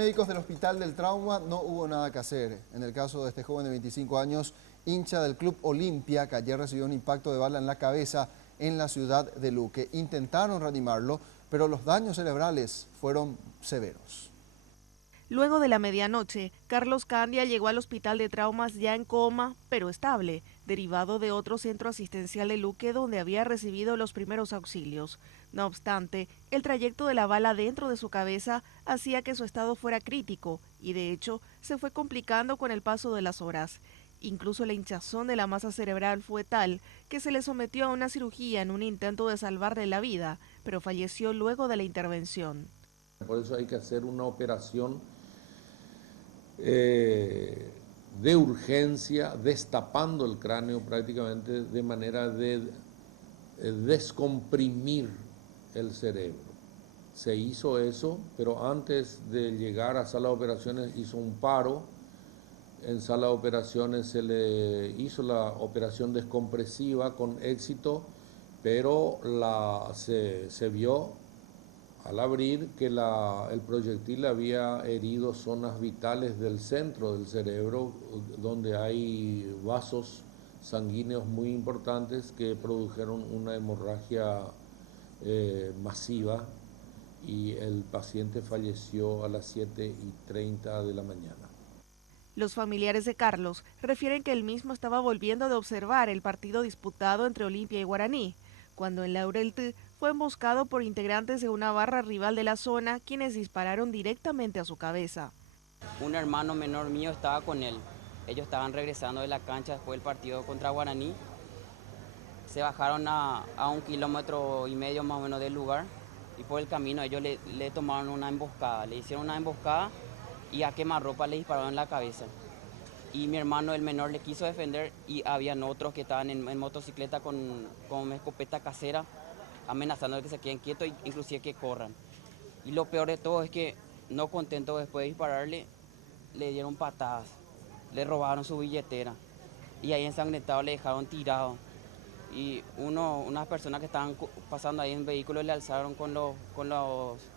médicos del Hospital del Trauma no hubo nada que hacer. En el caso de este joven de 25 años, hincha del Club Olimpia, que ayer recibió un impacto de bala en la cabeza en la ciudad de Luque. Intentaron reanimarlo, pero los daños cerebrales fueron severos. Luego de la medianoche, Carlos Candia llegó al hospital de traumas ya en coma, pero estable, derivado de otro centro asistencial de Luque donde había recibido los primeros auxilios. No obstante, el trayecto de la bala dentro de su cabeza hacía que su estado fuera crítico y de hecho se fue complicando con el paso de las horas. Incluso la hinchazón de la masa cerebral fue tal que se le sometió a una cirugía en un intento de salvarle la vida, pero falleció luego de la intervención. Por eso hay que hacer una operación de urgencia, destapando el cráneo prácticamente de manera de descomprimir el cerebro. Se hizo eso, pero antes de llegar a sala de operaciones hizo un paro. En sala de operaciones se le hizo la operación descompresiva con éxito, pero se vio al abrir que el proyectil había herido zonas vitales del centro del cerebro, donde hay vasos sanguíneos muy importantes que produjeron una hemorragia masiva, y el paciente falleció a las 7:30 de la mañana. Los familiares de Carlos refieren que él mismo estaba volviendo de observar el partido disputado entre Olimpia y Guaraní, cuando en Laurelty fue emboscado por integrantes de una barra rival de la zona, quienes dispararon directamente a su cabeza. Un hermano menor mío estaba con él. Ellos estaban regresando de la cancha después del partido contra Guaraní. Se bajaron a 1,5 kilómetros más o menos del lugar, y por el camino ellos le tomaron una emboscada. Le hicieron una emboscada y a quemarropa le dispararon en la cabeza. Y mi hermano, el menor, le quiso defender, y habían otros que estaban en motocicleta con escopeta casera, amenazando de que se queden quietos e inclusive que corran. Y lo peor de todo es que, no contento después de dispararle, le dieron patadas, le robaron su billetera y ahí ensangrentado le dejaron tirado. Y unas personas que estaban pasando ahí en vehículo le alzaron con los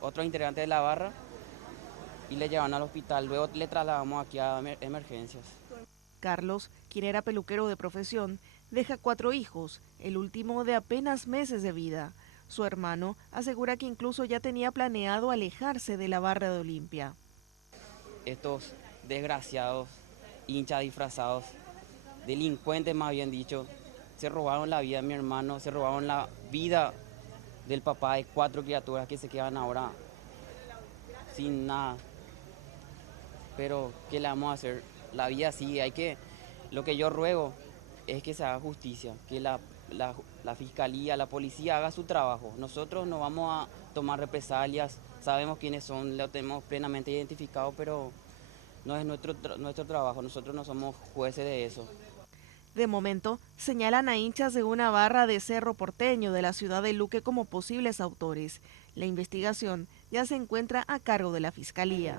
otros integrantes de la barra y le llevaron al hospital. Luego le trasladamos aquí a emergencias. Carlos, quien era peluquero de profesión, deja 4 hijos, el último de apenas meses de vida. Su hermano asegura que incluso ya tenía planeado alejarse de la barra de Olimpia. Estos desgraciados, hinchas disfrazados, delincuentes más bien dicho, se robaron la vida de mi hermano, se robaron la vida del papá de 4 criaturas que se quedan ahora sin nada. Pero ¿qué le vamos a hacer? La vida sigue, lo que yo ruego es que se haga justicia, que la fiscalía, la policía haga su trabajo. Nosotros no vamos a tomar represalias, sabemos quiénes son, lo tenemos plenamente identificado, pero no es nuestro trabajo, nosotros no somos jueces de eso. De momento, señalan a hinchas de una barra de Cerro Porteño de la ciudad de Luque como posibles autores. La investigación ya se encuentra a cargo de la Fiscalía.